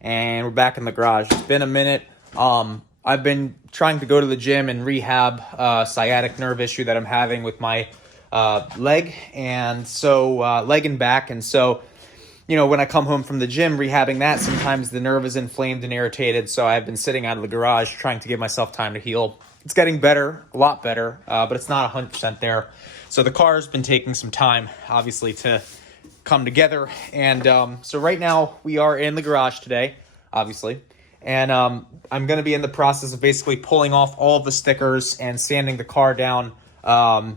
and we're back in the garage. It's been a minute. I've been trying to go to the gym and rehab sciatic nerve issue that I'm having with my leg, and so leg and back. And so, you know, when I come home from the gym rehabbing that, sometimes the nerve is inflamed and irritated. So I've been sitting out of the garage trying to give myself time to heal. It's getting better, a lot better, but it's not 100% there. So the car's been taking some time, obviously, to come together. And so right now we are in the garage today, obviously. And I'm going to be in the process of basically pulling off all of the stickers and sanding the car down. And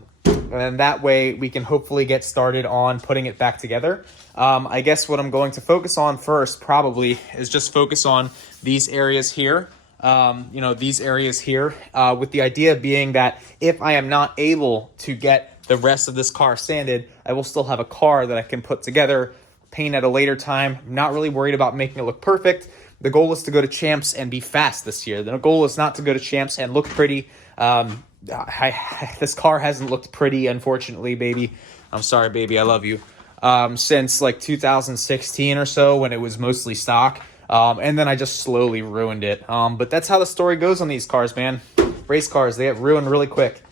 that way we can hopefully get started on putting it back together. I guess what I'm going to focus on first probably is just focus on these areas here. These areas here, with the idea being that if I am not able to get the rest of this car sanded, I will still have a car that I can put together, paint at a later time. I'm not really worried about making it look perfect. The goal is to go to Champs and be fast this year. The goal is not to go to Champs and look pretty. This car hasn't looked pretty, unfortunately, baby. I'm sorry, baby. I love you. Since like 2016 or so, when it was mostly stock. And then I just slowly ruined it. But that's how the story goes on these cars, man. Race cars, they get ruined really quick.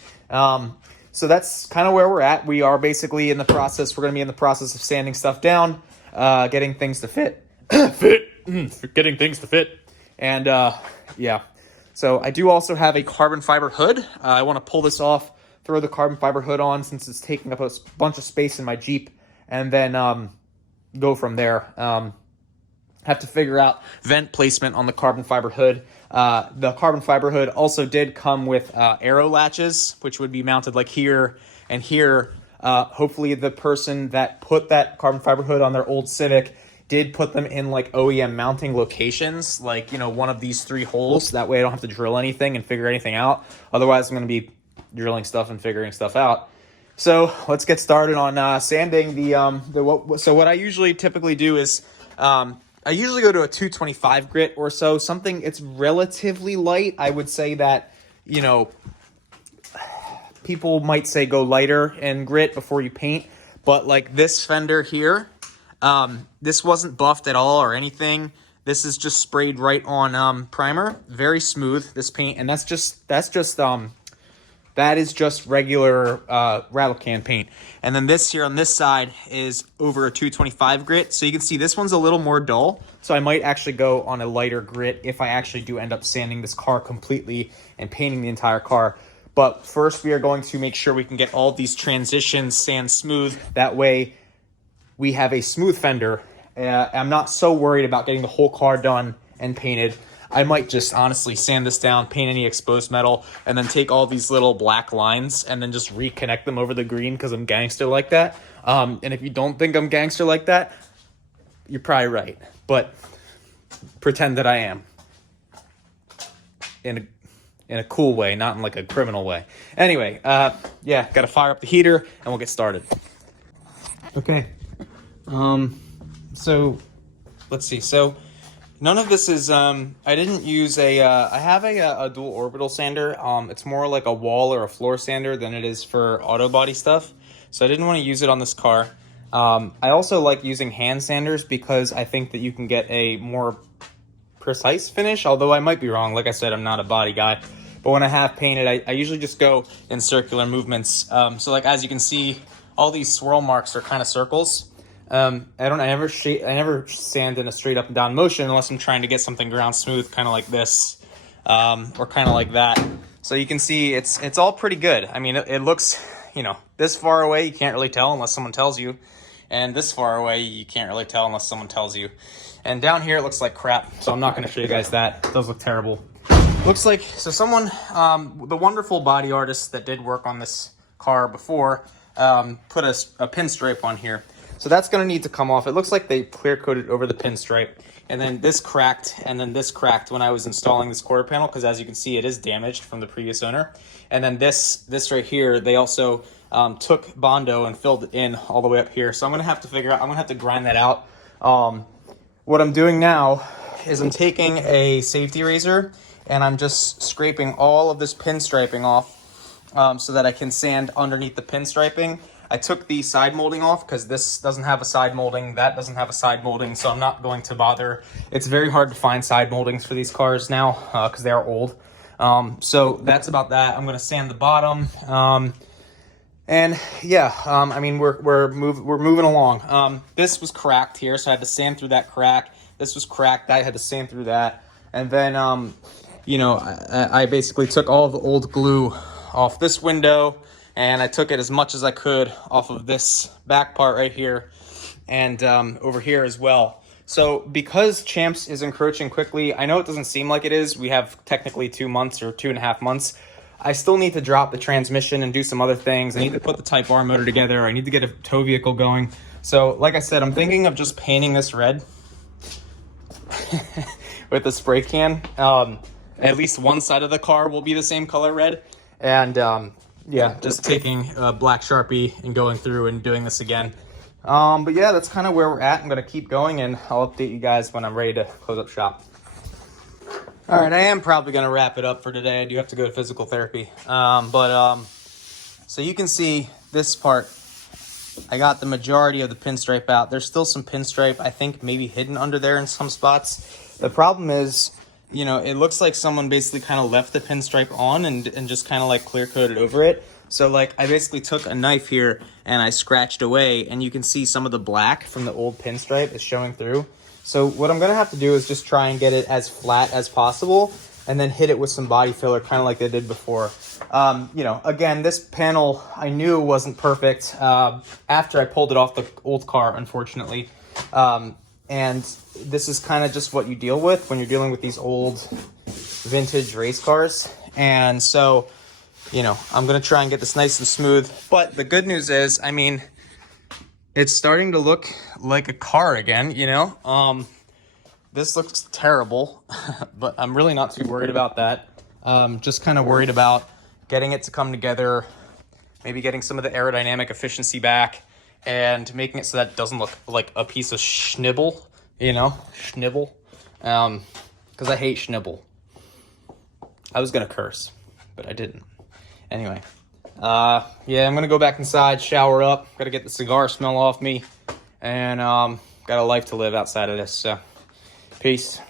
So that's kind of where we're at. We are basically in the process. We're going to be in the process of sanding stuff down, getting things to fit. Getting things to fit. And yeah. So I do also have a carbon fiber hood. I want to pull this off, throw the carbon fiber hood on since it's taking up a bunch of space in my Jeep, and then go from there. Have to figure out vent placement on the carbon fiber hood. The carbon fiber hood also did come with arrow latches, which would be mounted like here and here. Hopefully the person that put that carbon fiber hood on their old Civic did put them in like OEM mounting locations, like, you know, one of these 3 holes. That way I don't have to drill anything and figure anything out. Otherwise I'm going to be drilling stuff and figuring stuff out. So let's get started on sanding so what I usually typically do is I usually go to a 225 grit or so, something it's relatively light. I would say that, you know, people might say go lighter in grit before you paint, but like this fender here, this wasn't buffed at all or anything. This is just sprayed right on primer, very smooth, this paint, and that is just regular rattle can paint. And then this here on this side is over a 225 grit. So you can see this one's a little more dull. So I might actually go on a lighter grit if I actually do end up sanding this car completely and painting the entire car. But first we are going to make sure we can get all these transitions sand smooth. That way we have a smooth fender. I'm not so worried about getting the whole car done and painted. I might just honestly sand this down, paint any exposed metal, and then take all these little black lines and then just reconnect them over the green because I'm gangster like that. And if you don't think I'm gangster like that, you're probably right. But pretend that I am. In a cool way, not in like a criminal way. Anyway, yeah, got to fire up the heater and we'll get started. Okay. So let's see. So none of this is, I didn't use I have a dual orbital sander. It's more like a wall or a floor sander than it is for auto body stuff. So I didn't want to use it on this car. I also like using hand sanders because I think that you can get a more precise finish, although I might be wrong. Like I said, I'm not a body guy. But when I have painted, I usually just go in circular movements. So like, as you can see, all these swirl marks are kind of circles. I never sand in a straight up and down motion unless I'm trying to get something ground smooth, kind of like this, or kind of like that. So you can see it's all pretty good. I mean, it looks, you know, this far away you can't really tell unless someone tells you, and this far away you can't really tell unless someone tells you. And down here it looks like crap, so I'm not going to show you guys that. It does look terrible. Looks like, so someone, the wonderful body artist that did work on this car before, put a pinstripe on here. So that's going to need to come off. It looks like they clear coated over the pinstripe. And then this cracked, and then this cracked when I was installing this quarter panel, because as you can see, it is damaged from the previous owner. And then this right here, they also took Bondo and filled it in all the way up here. So I'm going to have to figure out, I'm going to have to grind that out. What I'm doing now is I'm taking a safety razor, and I'm just scraping all of this pinstriping off so that I can sand underneath the pinstriping. I took the side molding off because this doesn't have a side molding, that doesn't have a side molding, so I'm not going to bother. It's very hard to find side moldings for these cars now because they are old. So that's about that. I'm going to sand the bottom. And yeah, I mean, we're moving along. This was cracked here, so I had to sand through that crack. This was cracked, I had to sand through that. And then, you know, I basically took all of the old glue off this window, and I took it as much as I could off of this back part right here, and over here as well. So because Champs is encroaching quickly, I know it doesn't seem like it is. We have technically 2 months or 2.5 months. I still need to drop the transmission and do some other things. I need to put the Type R motor together. I need to get a tow vehicle going. So like I said, I'm thinking of just painting this red with a spray can. At least one side of the car will be the same color red. And yeah, just taking a black Sharpie and going through and doing this again. But yeah, that's kind of where we're at. I'm going to keep going, and I'll update you guys when I'm ready to close up shop. All right, I am probably going to wrap it up for today. I do have to go to physical therapy. So you can see this part, I got the majority of the pinstripe out. There's still some pinstripe, I think, maybe hidden under there in some spots. The problem is, you know, it looks like someone basically kind of left the pinstripe on and just kind of like clear coated over it. So like I basically took a knife here and I scratched away, and you can see some of the black from the old pinstripe is showing through. So what I'm gonna have to do is just try and get it as flat as possible and then hit it with some body filler, kind of like I did before. You know, again, this panel I knew wasn't perfect after I pulled it off the old car, unfortunately. And this is kind of just what you deal with when you're dealing with these old vintage race cars. And so, you know, I'm going to try and get this nice and smooth. But the good news is, I mean, it's starting to look like a car again, you know. This looks terrible, but I'm really not too worried about that. Just kind of worried about getting it to come together, maybe getting some of the aerodynamic efficiency back, and making it so that it doesn't look like a piece of schnibble, you know, schnibble, because I hate schnibble. I was gonna curse, but I didn't. Anyway, yeah, I'm gonna go back inside, shower up, gotta get the cigar smell off me, and got a life to live outside of this, so peace.